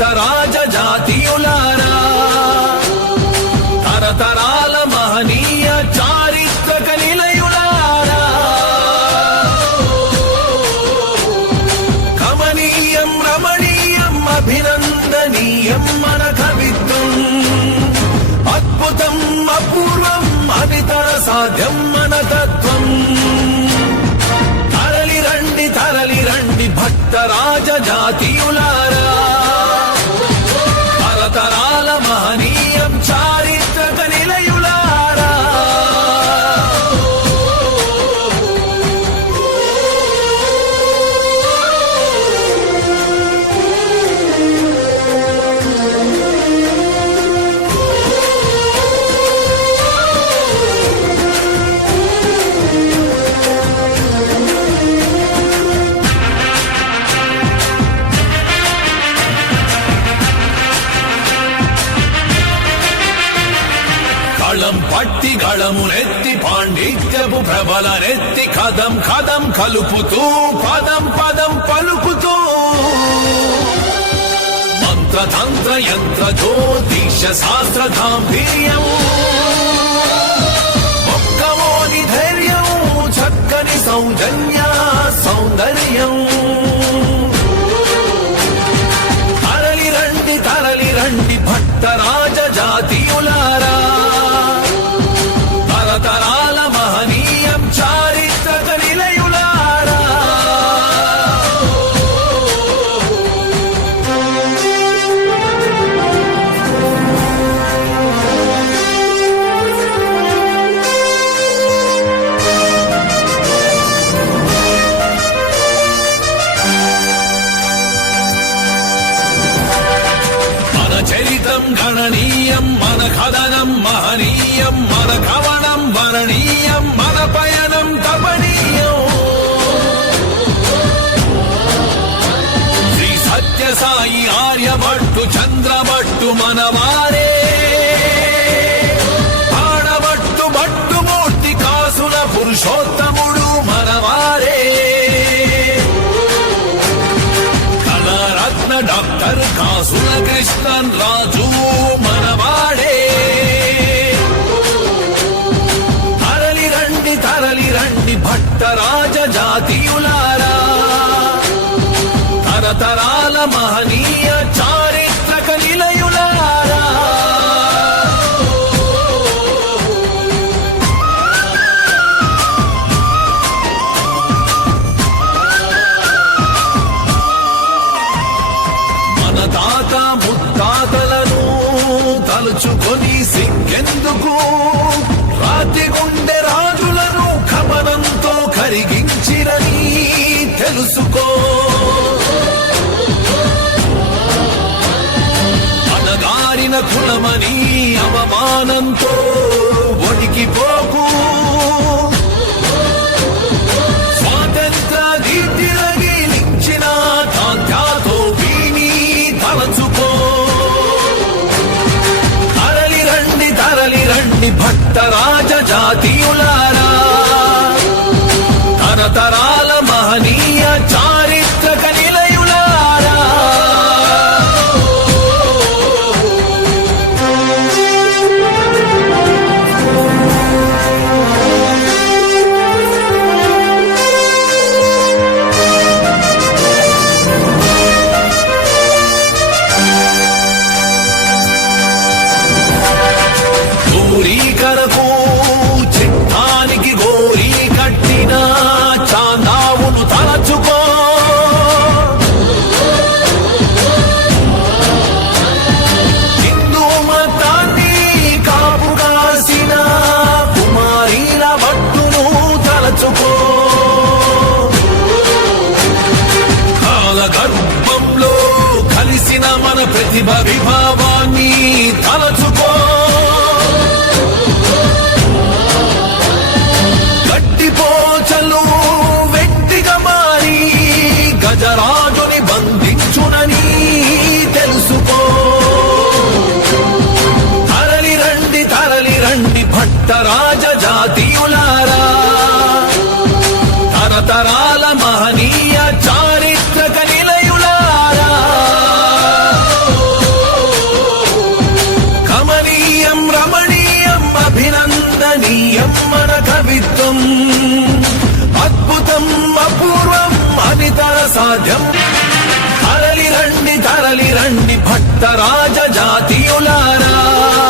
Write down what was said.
భక్త రాజజాతీయులారా, తరతరాల మహనీయ చారిత్రక నిలయులారా, కమనీయం రమణీయం అభినందనీయం మన కవిత్వం, అద్భుతం అపూర్వం అనితర సాధ్యం మన తత్వం. తరలి రండి భక్త రాజజాతీయులారా, తరతరాల మహనీయం చారిత్రక నిలయులారా. గళం పట్టి గళమునెత్తి పాండిత్యపు ప్రబలనెత్తి కదం కదం కలుపుతూ పదం పదం పలుకుతూ మంత్రతంత్ర యంత్ర జ్యోతిష శాస్త్ర గాంభీర్యం, ఒక్కమోని ధైర్యం, చక్కని సౌజన్య సౌందర్యం. తరలి రండి భక్త రాజజాతీయులారా, తరతరాల మహనీయం చారిత్రక నిలయులారా. మన చరితం గణనీయం, మన కథనం మహనీయం, మన కవనం వరణీయం, మన పయనం తపనీయం. శ్రీ సత్యసాయి ఆర్యభట్టు చంద్రభట్టు మనవారే, ఆడభట్టు భట్టుమూర్తి కాసుల పురుషోత్తముడు మనవారే, కళారత్న డాక్టర్ కాసుల కృష్ణన్ రాజు మనవాడే. తరలి రండి భక్త రాజజాతీయులారా, తరతరాల మహనీయ చారిత్రక నిలయులారా. మన తాత ముత్తాతలను తలుచుకొని సిగ్గెందుకు, రాతి గుండె రాజులను కమనంతో కరిగించిరని తెలుసుకో. అనగారిన కులమని అవమానంతో వణికిపోకు, స్వాతంత్ర గీతి రగిలించిన తాత్యాతో వీని తలచుకో. తరలి రండి భక్త రాజజాతీయులారా, తరతరాల మహనీయ చారిత్రక నిలయులారా. గోరీకరకు చిత్తానికి గోరీ కట్టిన చాందావును తలచుకో. హిందూ మతాన్ని కాపు కాసిన కుమారీల భట్టును తలచుకో. కాలగర్భంలో కలిసిన మన ప్రతిభ విభావాన్ని తలచుకో. గట్టిపోచలు వ్యక్తిగా మారి గజరాజుని బంధించునని తెలుసుకో. తరలి రండి భక్త రాజజాతీయులారా, తరతరాల మహనీయ చారిత్రక నిలయులారా. సాధ్యం తరలి రండి భట్ట రాజ జాతీయులారా